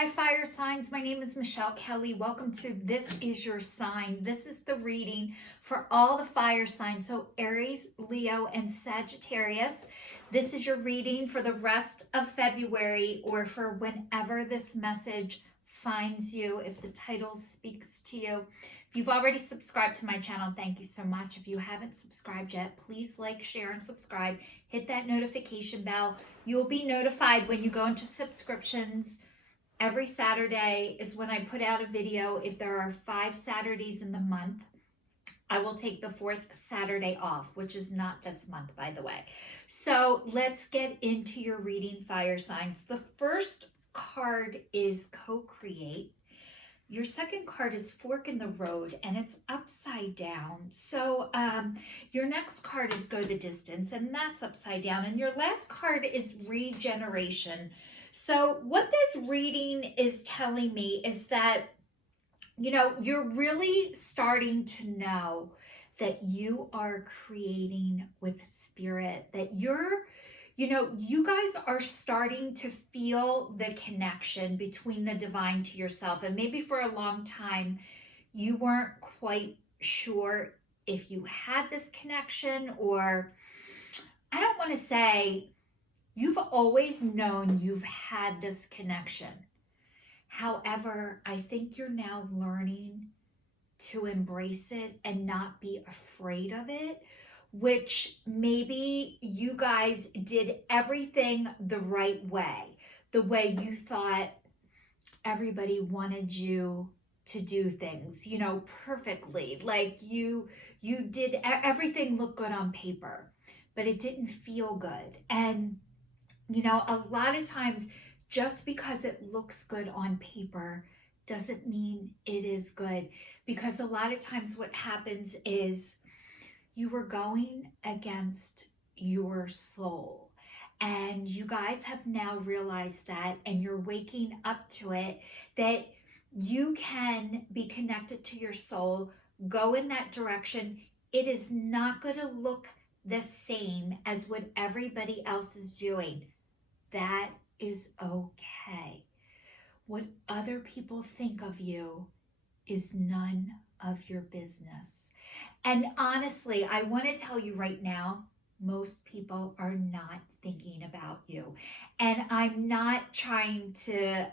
Hi, fire signs. My name is Michelle Kelly. Welcome to This Is Your Sign. This is the reading for all the fire signs. So, Aries, Leo, and Sagittarius. This is your reading for the rest of February or for whenever this message finds you, if the title speaks to you. If you've already subscribed to my channel, thank you so much. If you haven't subscribed yet, please like, share, and subscribe. Hit that notification bell. You'll be notified when you go into subscriptions. Every Saturday is when I put out a video. If there are 5 Saturdays in the month, I will take the 4th Saturday off, which is not this month, by the way. So let's get into your reading, fire signs. The first card is co-create. Your second card is fork in the road, and it's upside down. So your next card is go the distance, and that's upside down. And your last card is regeneration. So what this reading is telling me is that, you're really starting to know that you are creating with spirit, that you guys are starting to feel the connection between the divine to yourself. And maybe for a long time, you weren't quite sure if you had this connection, or I don't want to say you've always known you've had this connection. However, I think you're now learning to embrace it and not be afraid of it, which maybe you guys did everything the right way, the way you thought everybody wanted you to do things, perfectly. Like you did everything look good on paper, but it didn't feel good. And a lot of times, just because it looks good on paper doesn't mean it is good. Because a lot of times what happens is you were going against your soul. And you guys have now realized that, and you're waking up to it, that you can be connected to your soul, go in that direction. It is not going to look the same as what everybody else is doing. That is okay. What other people think of you is none of your business. And honestly, I want to tell you right now, most people are not thinking about you. And I'm not trying to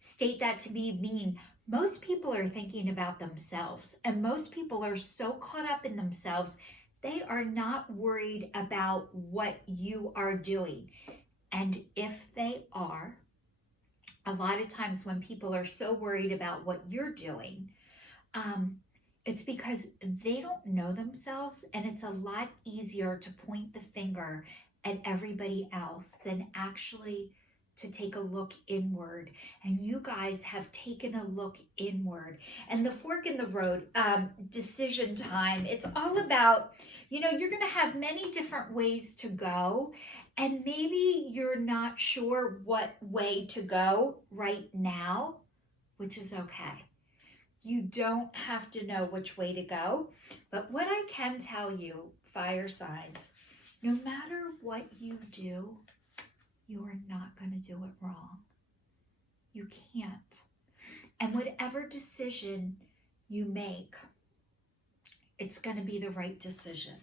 state that to be mean. Most people are thinking about themselves, and most people are so caught up in themselves, they are not worried about what you are doing. And if they are, a lot of times when people are so worried about what you're doing, it's because they don't know themselves, and it's a lot easier to point the finger at everybody else than actually to take a look inward. And you guys have taken a look inward. And the fork in the road, decision time, it's all about, you're going to have many different ways to go. And maybe you're not sure what way to go right now, which is okay. You don't have to know which way to go. But what I can tell you, fire signs, no matter what you do, you are not going to do it wrong. You can't. And whatever decision you make, it's going to be the right decision.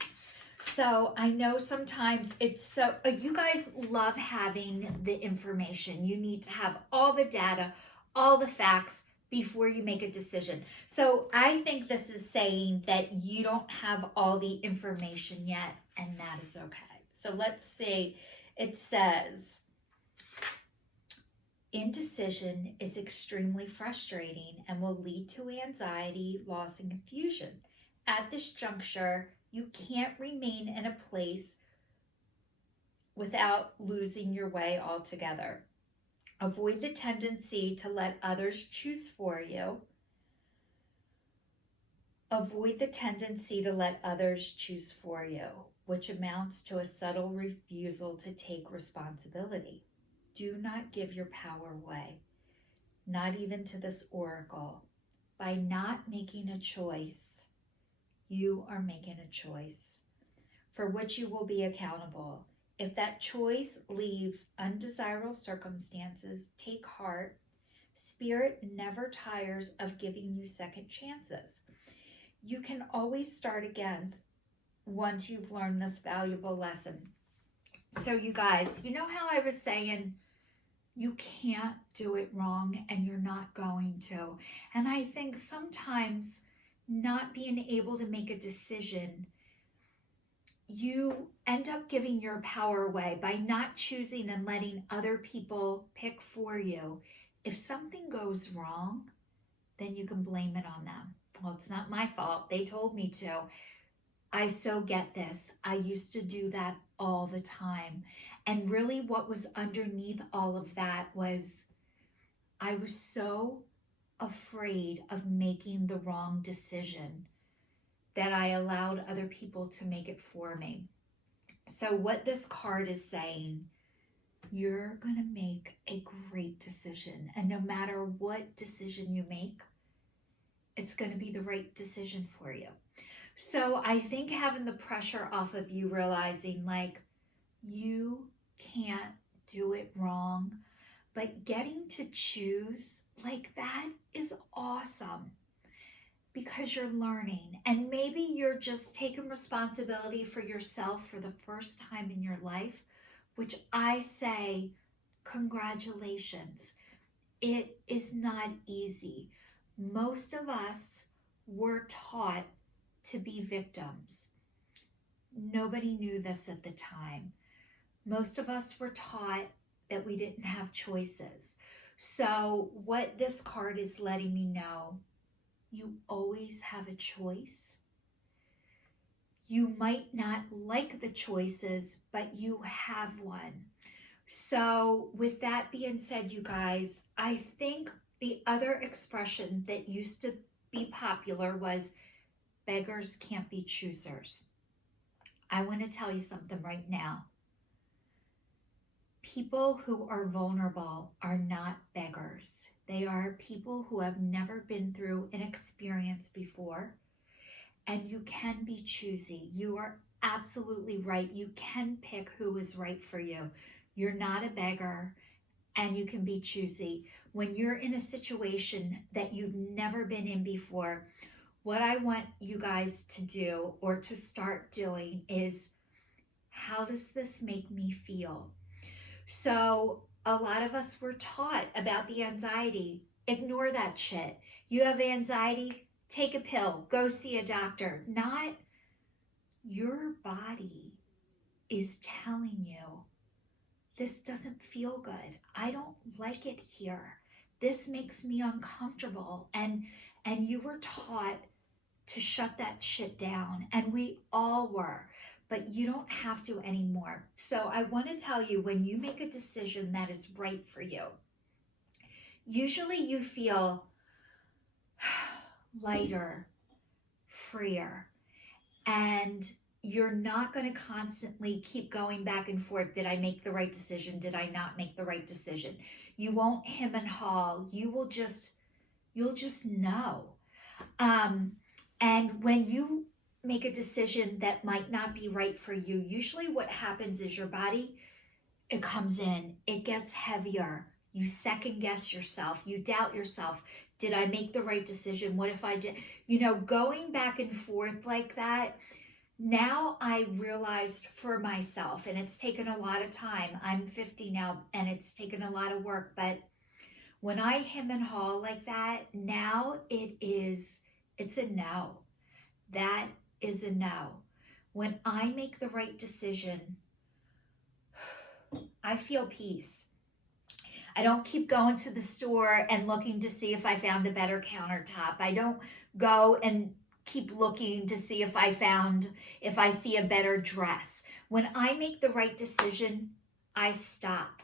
So I know sometimes you guys love having the information. You need to have all the data, all the facts before you make a decision. So I think this is saying that you don't have all the information yet, and that is okay. So let's see. It says, indecision is extremely frustrating and will lead to anxiety, loss, and confusion. At this juncture, you can't remain in a place without losing your way altogether. Avoid the tendency to let others choose for you. Avoid the tendency to let others choose for you, which amounts to a subtle refusal to take responsibility. Do not give your power away, not even to this oracle. By not making a choice, you are making a choice for which you will be accountable. If that choice leaves undesirable circumstances, take heart, Spirit never tires of giving you second chances. You can always start again once you've learned this valuable lesson. So you guys, you know how I was saying you can't do it wrong and you're not going to. And I think sometimes not being able to make a decision, you end up giving your power away by not choosing and letting other people pick for you. If something goes wrong, then you can blame it on them. Well, it's not my fault. They told me to. I so get this. I used to do that all the time. And really what was underneath all of that was I was so afraid of making the wrong decision that I allowed other people to make it for me. So what this card is saying, you're going to make a great decision. And no matter what decision you make, it's going to be the right decision for you. So I think having the pressure off of you, realizing like you can't do it wrong, but getting to choose like that is awesome because you're learning. And maybe you're just taking responsibility for yourself for the first time in your life, which I say, congratulations. It is not easy. Most of us were taught to be victims. Nobody knew this at the time. Most of us were taught that we didn't have choices. So what this card is letting me know, you always have a choice. You might not like the choices, but you have one. So with that being said, you guys, I think the other expression that used to be popular was beggars can't be choosers. I want to tell you something right now. People who are vulnerable are not beggars. They are people who have never been through an experience before, and you can be choosy. You are absolutely right. You can pick who is right for you. You're not a beggar, and you can be choosy. When you're in a situation that you've never been in before, what I want you guys to do or to start doing is, how does this make me feel? So a lot of us were taught about the anxiety. Ignore that shit. You have anxiety, take a pill, go see a doctor. Not your body is telling you, this doesn't feel good. I don't like it here. This makes me uncomfortable. And you were taught to shut that shit down. And we all were. But you don't have to anymore. So I want to tell you, when you make a decision that is right for you, usually you feel lighter, freer, and you're not going to constantly keep going back and forth. Did I make the right decision? Did I not make the right decision? You won't hem and haw. You'll just know. And when you make a decision that might not be right for you, usually what happens is your body, it comes in, it gets heavier. You second guess yourself. You doubt yourself. Did I make the right decision? What if I did? You know, going back and forth like that. Now I realized for myself, and it's taken a lot of time. I'm 50 now, and it's taken a lot of work. But when I hem and haw like that, now it's a no. That is a no. When I make the right decision, I feel peace. I don't keep going to the store and looking to see if I found a better countertop. I don't go and keep looking to see if I see a better dress. When I make the right decision, I stop.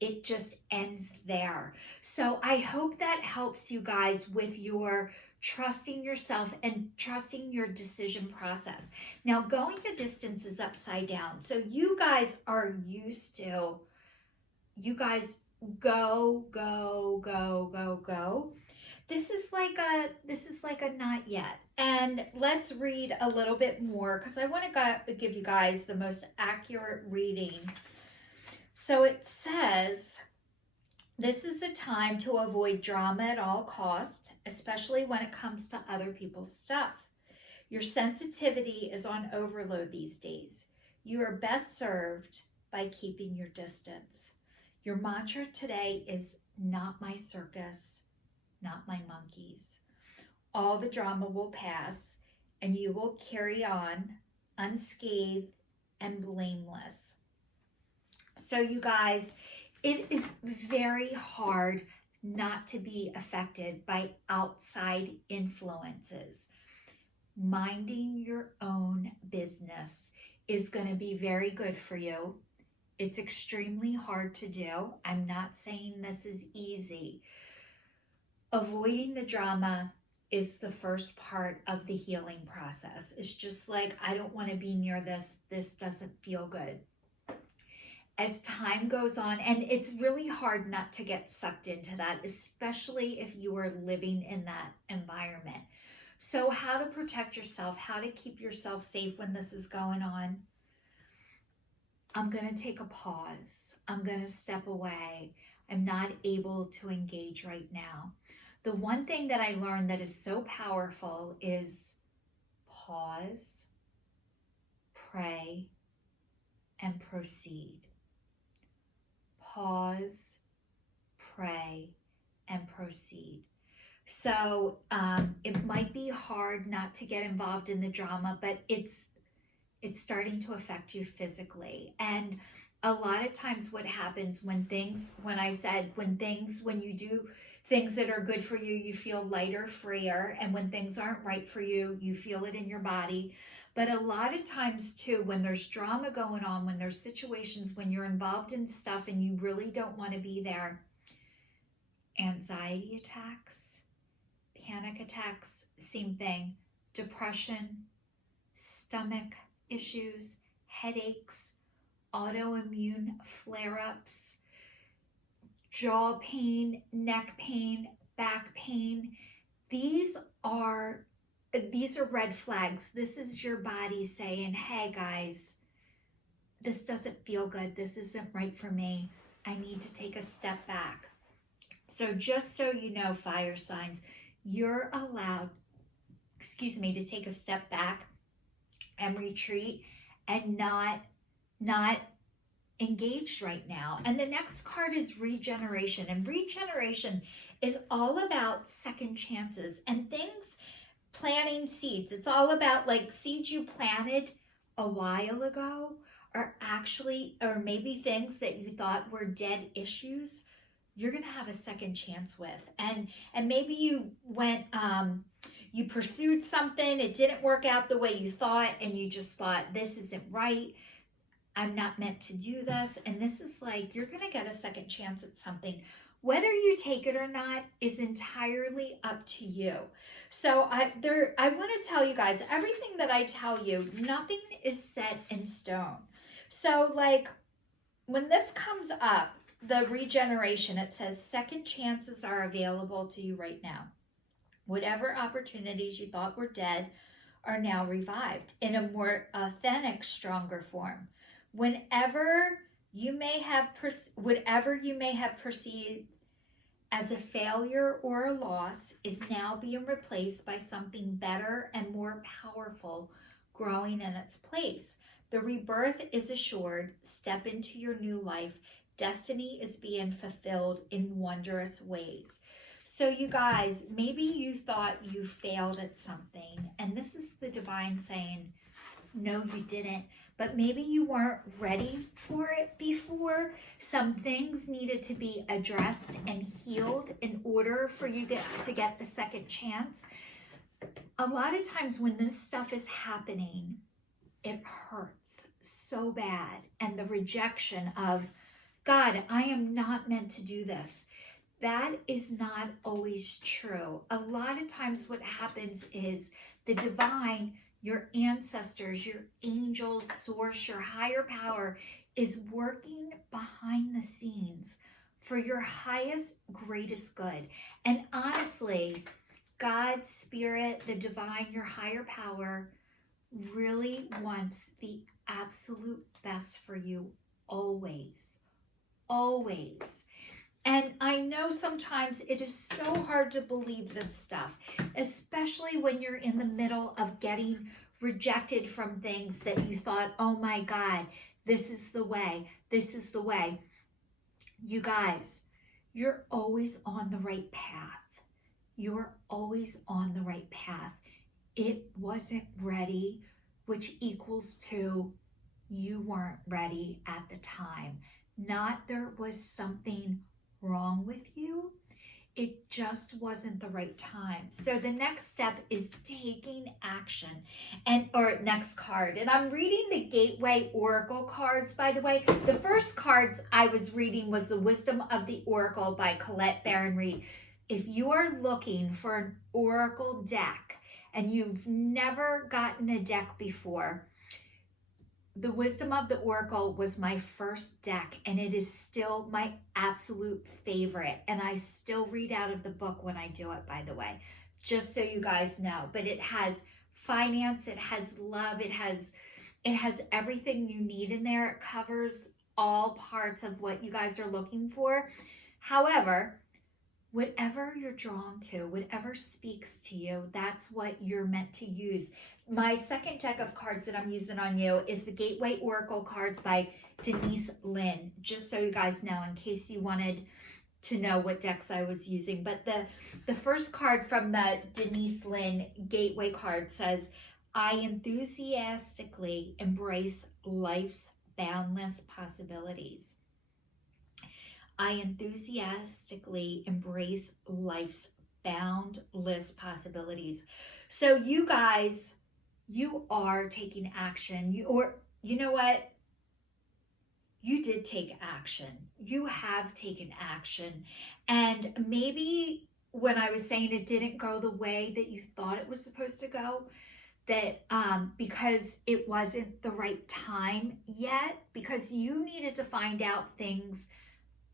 It just ends there. So I hope that helps you guys with your trusting yourself and trusting your decision process. Now, going the distance is upside down. So you guys are used to, you guys go, go, go, go, go. This is like a not yet. And let's read a little bit more because I want to give you guys the most accurate reading. So it says, This is a time to avoid drama at all costs, especially when it comes to other people's stuff. Your sensitivity is on overload these days. You are best served by keeping your distance. Your mantra today is not my circus, not my monkeys. All the drama will pass, and you will carry on unscathed and blameless. So, you guys, it is very hard not to be affected by outside influences. Minding your own business is going to be very good for you. It's extremely hard to do. I'm not saying this is easy. Avoiding the drama is the first part of the healing process. It's just like, I don't want to be near this. This doesn't feel good. As time goes on, and it's really hard not to get sucked into that, especially if you are living in that environment. So, how to protect yourself, how to keep yourself safe when this is going on. I'm going to take a pause. I'm going to step away. I'm not able to engage right now. The one thing that I learned that is so powerful is pause, pray, and proceed. Pause, pray, and proceed. So it might be hard not to get involved in the drama, but it's starting to affect you physically. And a lot of times what happens when you do things that are good for you, you feel lighter, freer. And when things aren't right for you, you feel it in your body. But a lot of times too, when there's drama going on, when there's situations, when you're involved in stuff and you really don't want to be there, anxiety attacks, panic attacks, same thing, depression, stomach issues, headaches, autoimmune flare-ups, jaw pain, neck pain, back pain. These are red flags. This is your body saying, hey guys, this doesn't feel good. This isn't right for me. I need to take a step back. So just so you know, fire signs, you're allowed, to take a step back and retreat and not engaged right now. And the next card is regeneration. And regeneration is all about second chances and things, planting seeds. It's all about like seeds you planted a while ago or maybe things that you thought were dead issues, you're going to have a second chance with. And maybe you went, you pursued something, it didn't work out the way you thought, and you just thought, this isn't right. I'm not meant to do this. And this is like, you're going to get a second chance at something. Whether you take it or not is entirely up to you. So I want to tell you guys, everything that I tell you, nothing is set in stone. So like when this comes up, the regeneration, it says second chances are available to you right now. Whatever opportunities you thought were dead are now revived in a more authentic, stronger form. Whatever you may have perceived as a failure or a loss is now being replaced by something better and more powerful growing in its place. The rebirth is assured. Step into your new life. Destiny is being fulfilled in wondrous ways. So you guys, maybe you thought you failed at something, and this is the divine saying, no, you didn't. But maybe you weren't ready for it before. Some things needed to be addressed and healed in order for you to get the second chance. A lot of times when this stuff is happening, it hurts so bad. And the rejection of, God, I am not meant to do this. That is not always true. A lot of times what happens is the divine, your ancestors, your angels, source, your higher power is working behind the scenes for your highest, greatest good. And honestly, God, Spirit, the divine, your higher power really wants the absolute best for you always. Always. And I know sometimes it is so hard to believe this stuff, especially when you're in the middle of getting rejected from things that you thought, oh my God, this is the way, this is the way. You guys, you're always on the right path. You're always on the right path. It wasn't ready, which equals to you weren't ready at the time. Not there was something wrong with you. It just wasn't the right time. So the next step is taking action. Or next card. And I'm reading the Gateway Oracle cards, by the way. The first cards I was reading was The Wisdom of the Oracle by Colette Baron Reed. If you are looking for an oracle deck and you've never gotten a deck before, The Wisdom of the Oracle was my first deck, and it is still my absolute favorite. And I still read out of the book when I do it, by the way, just so you guys know. But it has finance, it has love, it has everything you need in there. It covers all parts of what you guys are looking for. However, whatever you're drawn to, whatever speaks to you, that's what you're meant to use. My second deck of cards that I'm using on you is the Gateway Oracle cards by Denise Lynn, just so you guys know, in case you wanted to know what decks I was using. But the first card from the Denise Lynn Gateway card says, I enthusiastically embrace life's boundless possibilities. I enthusiastically embrace life's boundless possibilities. So you guys, you are taking action. You know what? You did take action. You have taken action. And maybe when I was saying it didn't go the way that you thought it was supposed to go, that because it wasn't the right time yet, because you needed to find out things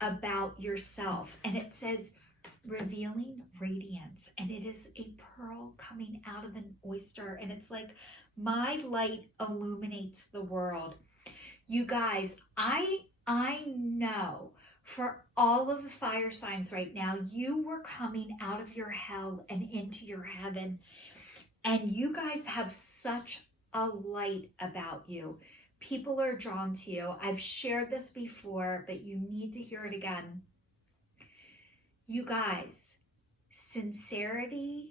about yourself. And it says revealing radiance, and it is a pearl coming out of an oyster, and it's like, my light illuminates the world. You guys, I know for all of the fire signs right now, you were coming out of your hell and into your heaven, and you guys have such a light about you. People are drawn to you. I've shared this before, but you need to hear it again. You guys, sincerity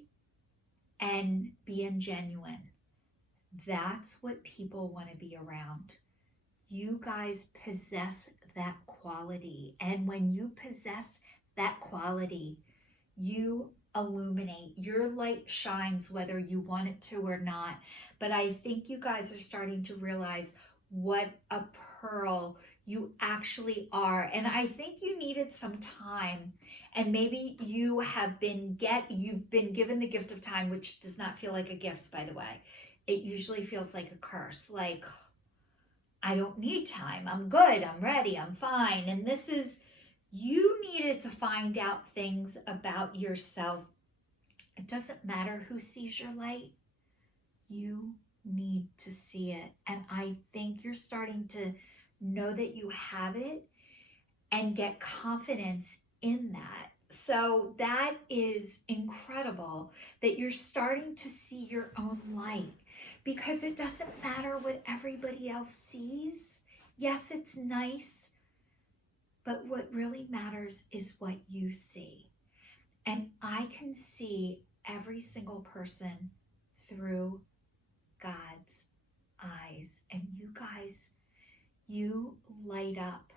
and being genuine, that's what people want to be around. You guys possess that quality. And when you possess that quality, you illuminate. Your light shines whether you want it to or not. But I think you guys are starting to realize what a pearl you actually are. And I think you needed some time, and maybe you've been given the gift of time, which does not feel like a gift, by the way. It usually feels like a curse, like, I don't need time, I'm good, I'm ready, I'm fine. And this is, you needed to find out things about yourself. It doesn't matter who sees your light, you need to see it. And I think you're starting to know that you have it and get confidence in that. So that is incredible that you're starting to see your own light, because it doesn't matter what everybody else sees. Yes, it's nice, but what really matters is what you see. And I can see every single person through God's eyes. And you guys, you light up.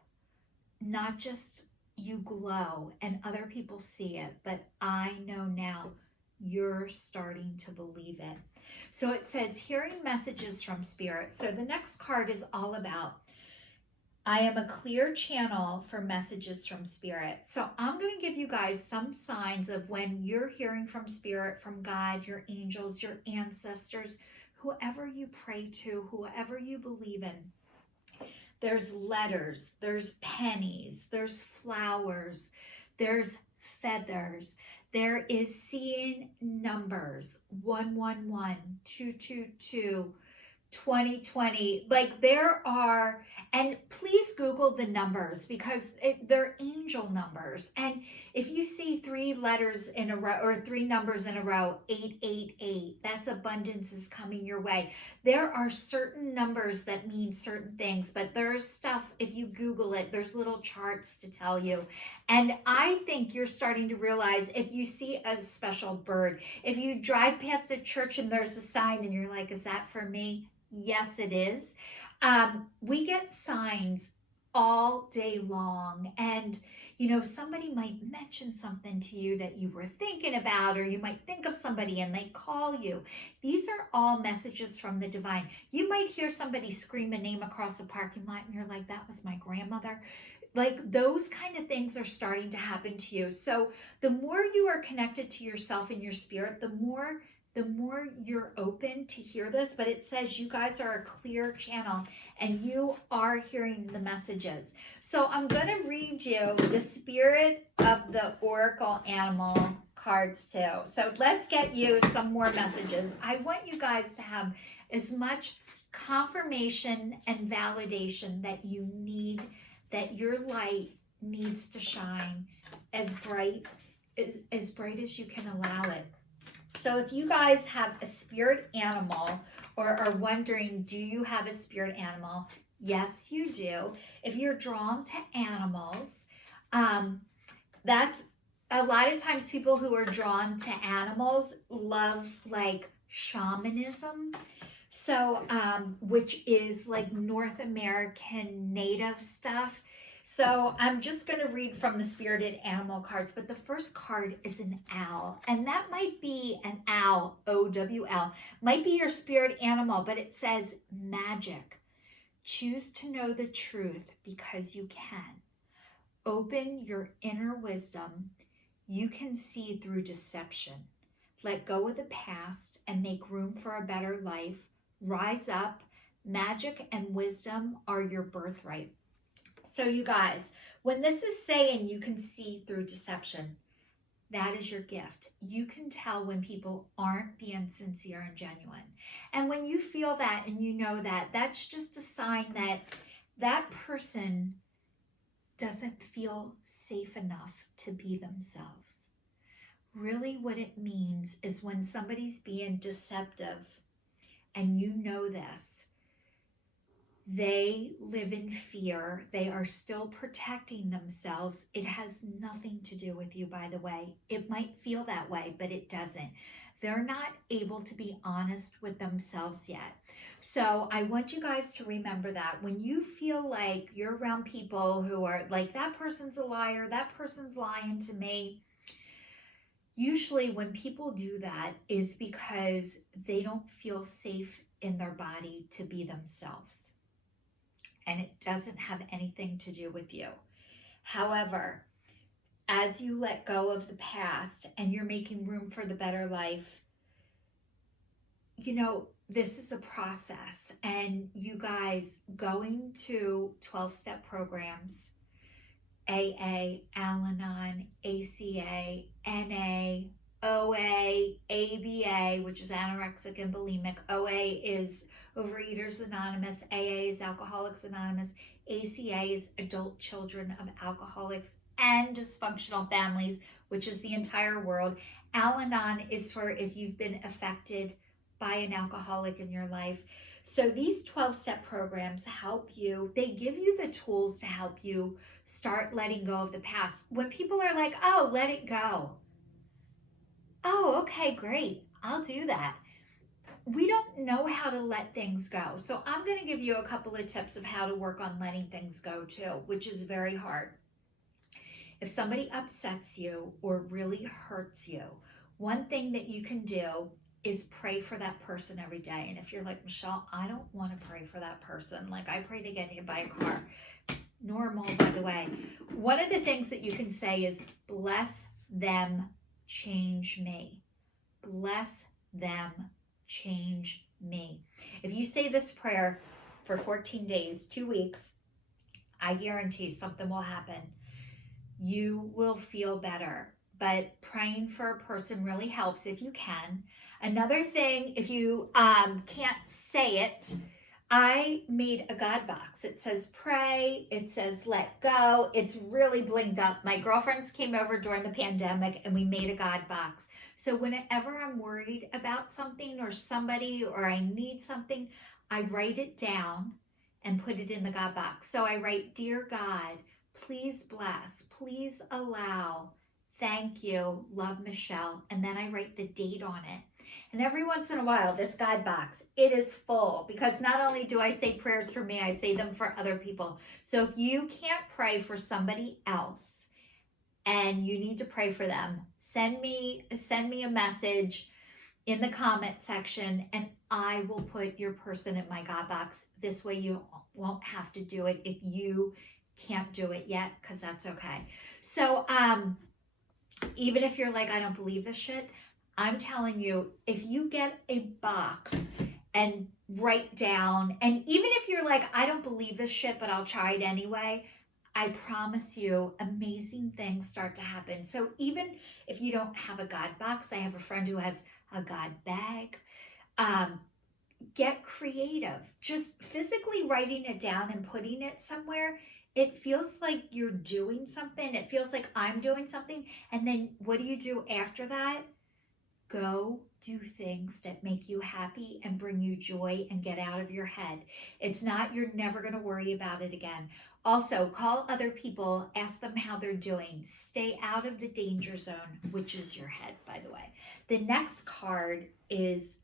Not just you glow and other people see it, but I know now you're starting to believe it. So it says hearing messages from spirit. So the next card is all about, I am a clear channel for messages from spirit. So I'm going to give you guys some signs of when you're hearing from spirit, from God, your angels, your ancestors, whoever you pray to, whoever you believe in. There's letters, there's pennies, there's flowers, there's feathers. There is seeing numbers, 111, 222, 2020, like there are, and please Google the numbers because they're angel numbers. And if you see 3 letters in a row or 3 numbers in a row, 888, that's abundance is coming your way. There are certain numbers that mean certain things, but there's stuff, if you Google it, there's little charts to tell you. And I think you're starting to realize if you see a special bird, if you drive past a church and there's a sign and you're like, is that for me? Yes, it is. We get signs all day long. And, somebody might mention something to you that you were thinking about, or you might think of somebody and they call you. These are all messages from the divine. You might hear somebody scream a name across the parking lot and you're like, that was my grandmother. Like those kind of things are starting to happen to you. So the more you are connected to yourself and your spirit, the more you're open to hear this. But it says you guys are a clear channel and you are hearing the messages. So I'm going to read you the spirit of the oracle animal cards too. So let's get you some more messages. I want you guys to have as much confirmation and validation that you need, that your light needs to shine as bright as you can allow it. So if you guys have a spirit animal or are wondering, do you have a spirit animal? Yes, you do. If you're drawn to animals, that's a lot of times people who are drawn to animals love like shamanism. So, which is like North American native stuff. So I'm just going to read from the spirited animal cards, but the first card is an owl, and that might be an owl, O-W-L, might be your spirit animal, but it says magic. Choose to know the truth because you can. Open your inner wisdom. You can see through deception. Let go of the past and make room for a better life. Rise up. Magic and wisdom are your birthright. So you guys, when this is saying you can see through deception, that is your gift. You can tell when people aren't being sincere and genuine. And when you feel that and you know that, that's just a sign that that person doesn't feel safe enough to be themselves. Really what it means is when somebody's being deceptive and you know this, they live in fear. They are still protecting themselves. It has nothing to do with you, by the way. It might feel that way, but it doesn't. They're not able to be honest with themselves yet. So I want you guys to remember that when you feel like you're around people who are like, that person's a liar, that person's lying to me. Usually when people do that is because they don't feel safe in their body to be themselves. And it doesn't have anything to do with you. However, as you let go of the past and you're making room for the better life, this is a process. And you guys going to 12-step programs, AA, Al-Anon, ACA, NA, OA, ABA, which is anorexic and bulimic. OA is Overeaters Anonymous. AA is Alcoholics Anonymous. ACA is Adult Children of Alcoholics and Dysfunctional Families, which is the entire world. Al-Anon is for if you've been affected by an alcoholic in your life. So these 12-step programs help you. They give you the tools to help you start letting go of the past. When people are like, oh, let it go. Oh, okay, great. I'll do that. We don't know how to let things go. So I'm going to give you a couple of tips of how to work on letting things go too, which is very hard. If somebody upsets you or really hurts you, one thing that you can do is pray for that person every day. And if you're like, Michelle, I don't want to pray for that person. Like I pray to get hit by a car. Normal, by the way. One of the things that you can say is, bless them, change me. Bless them, change me. If you say this prayer for 14 days, 2 weeks, I guarantee something will happen. You will feel better. but praying for a person really helps if you can. Another thing, if you can't say it, I made a God box. It says pray, it says let go. It's really blinged up. My girlfriends came over during the pandemic and we made a God box. So whenever I'm worried about something or somebody or I need something, I write it down and put it in the God box. So I write, Dear God, please bless, please allow, thank you, love Michelle. And then I write the date on it. And every once in a while, this God box, it is full because not only do I say prayers for me, I say them for other people. So if you can't pray for somebody else and you need to pray for them, send me a message in the comment section and I will put your person in my God box. This way you won't have to do it if you can't do it yet, because that's okay. So even if you're like, I don't believe this shit, I'm telling you, if you get a box and write down, and even if you're like, I don't believe this shit, but I'll try it anyway, I promise you, amazing things start to happen. So even if you don't have a God box, I have a friend who has a God bag. Get creative. Just physically writing it down and putting it somewhere, it feels like you're doing something. It feels like I'm doing something. And then what do you do after that? Go do things that make you happy and bring you joy and get out of your head. It's not, you're never going to worry about it again. Also, call other people, ask them how they're doing. Stay out of the danger zone, which is your head, by the way. The next card is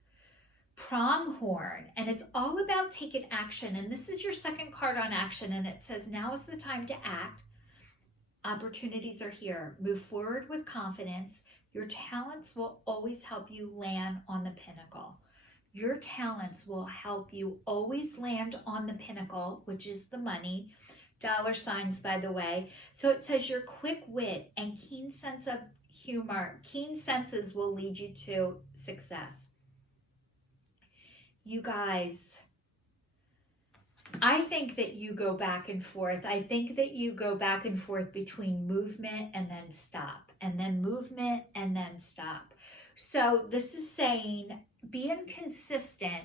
Pronghorn, and it's all about taking action. And this is your second card on action, and it says, now is the time to act. Opportunities are here. Move forward with confidence. Your talents will always help you land on the pinnacle. Your talents will help you always land on the pinnacle, which is the money. Dollar signs, by the way. So it says your quick wit and keen sense of humor, keen senses will lead you to success. You guys, I think that you go back and forth. I think that you go back and forth between movement and then stop, and then movement and then stop. So this is saying being consistent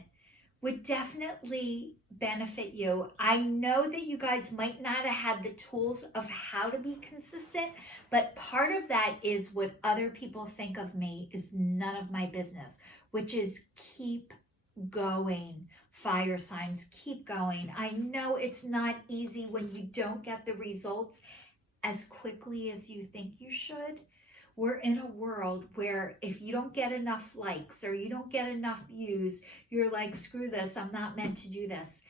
would definitely benefit you. I know that you guys might not have had the tools of how to be consistent, but part of that is what other people think of me is none of my business, which is keep going. Fire signs, keep going. I know it's not easy when you don't get the results as quickly as you think you should. We're in a world where if you don't get enough likes or you don't get enough views, you're like, screw this, I'm not meant to do this.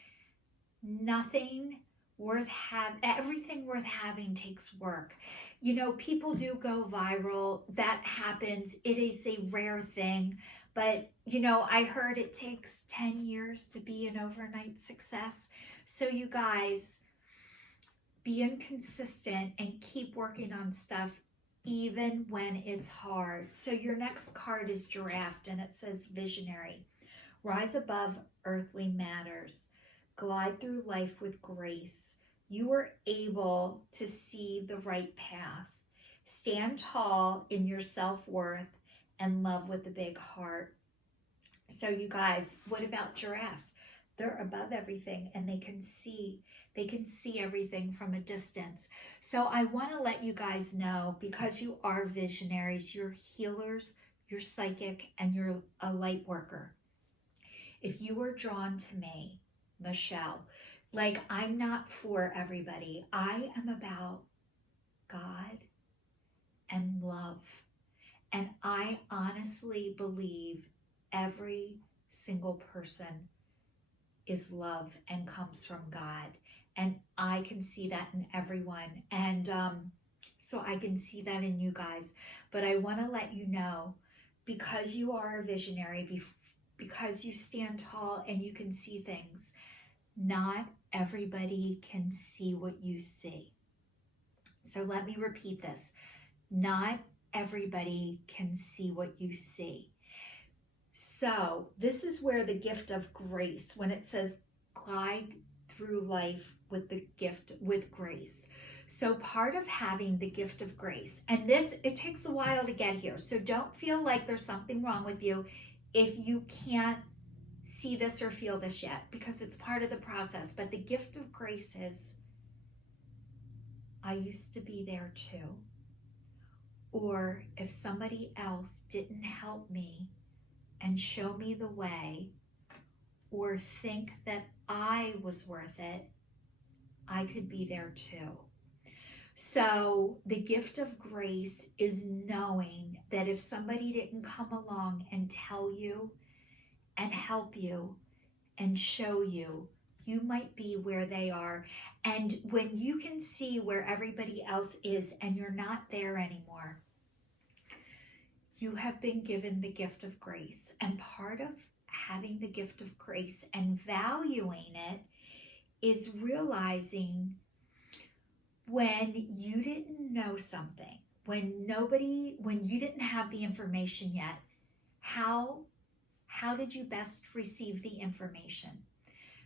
Nothing worth having, everything worth having takes work. You know, people do go viral. That happens. It is a rare thing. But, you know, I heard it takes 10 years to be an overnight success. So you guys, be inconsistent and keep working on stuff even when it's hard. So your next card is Giraffe, and it says visionary. Rise above earthly matters. Glide through life with grace. You are able to see the right path. Stand tall in your self-worth and love with a big heart. So you guys, what about giraffes? They're above everything and they can see everything from a distance. So I want to let you guys know, because you are visionaries, you're healers, you're psychic, and you're a light worker. If you were drawn to me, Michelle, like, I'm not for everybody. I am about God and love. And I honestly believe every single person is love and comes from God. And I can see that in everyone. And so I can see that in you guys. But I want to let you know, because you are a visionary, because you stand tall and you can see things, not everybody can see what you see. So let me repeat this. Not everybody can see what you see. So this is where the gift of grace, when it says glide through life with the gift with grace. So part of having the gift of grace, and this, it takes a while to get here. So don't feel like there's something wrong with you if you can't see this or feel this yet, because it's part of the process. But the gift of grace is, I used to be there too. Or if somebody else didn't help me and show me the way, or think that I was worth it, I could be there too. So the gift of grace is knowing that if somebody didn't come along and tell you and help you and show you, you might be where they are. And when you can see where everybody else is and you're not there anymore, you have been given the gift of grace. And part of having the gift of grace and valuing it is realizing when you didn't know something, when you didn't have the information yet, how did you best receive the information?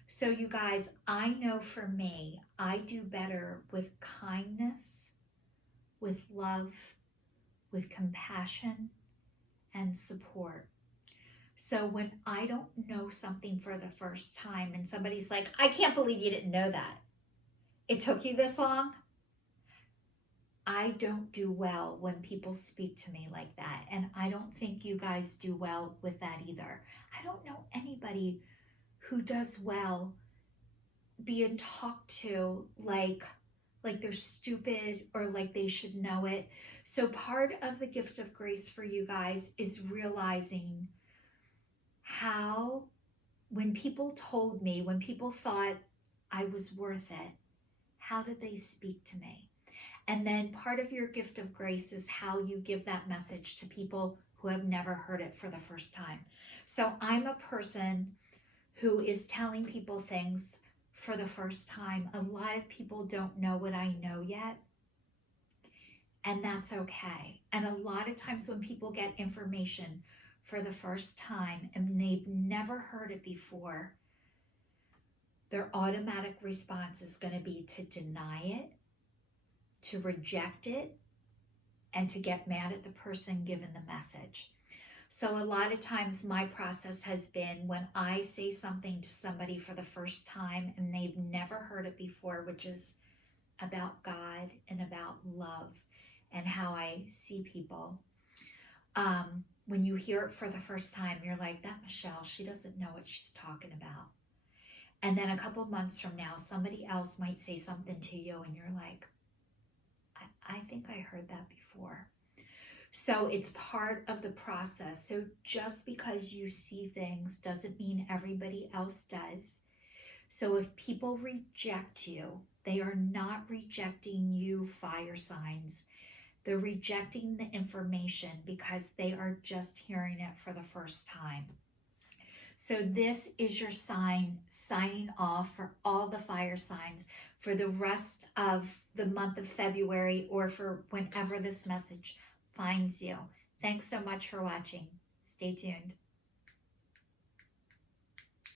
So you guys, I know for me, I do better with kindness, with love, with compassion, and support. So when I don't know something for the first time and somebody's like, I can't believe you didn't know that. It took you this long? I don't do well when people speak to me like that. And I don't think you guys do well with that either. I don't know anybody who does well being talked to like they're stupid or like they should know it. So part of the gift of grace for you guys is realizing how, when people told me, when people thought I was worth it, how did they speak to me? And then part of your gift of grace is how you give that message to people who have never heard it for the first time. So I'm a person who is telling people things for the first time. A lot of people don't know what I know yet, and that's okay. And a lot of times when people get information for the first time and they've never heard it before, their automatic response is going to be to deny it, to reject it, and to get mad at the person given the message. So a lot of times my process has been, when I say something to somebody for the first time and they've never heard it before, which is about God and about love and how I see people. When you hear it for the first time, you're like, that Michelle, she doesn't know what she's talking about. And then a couple months from now, somebody else might say something to you and you're like, I think I heard that before. So it's part of the process. So just because you see things doesn't mean everybody else does. So if people reject you, they are not rejecting you, fire signs. They're rejecting the information because they are just hearing it for the first time. So this is your sign, signing off for all the fire signs for the rest of the month of February, or for whenever this message finds you. Thanks so much for watching. Stay tuned.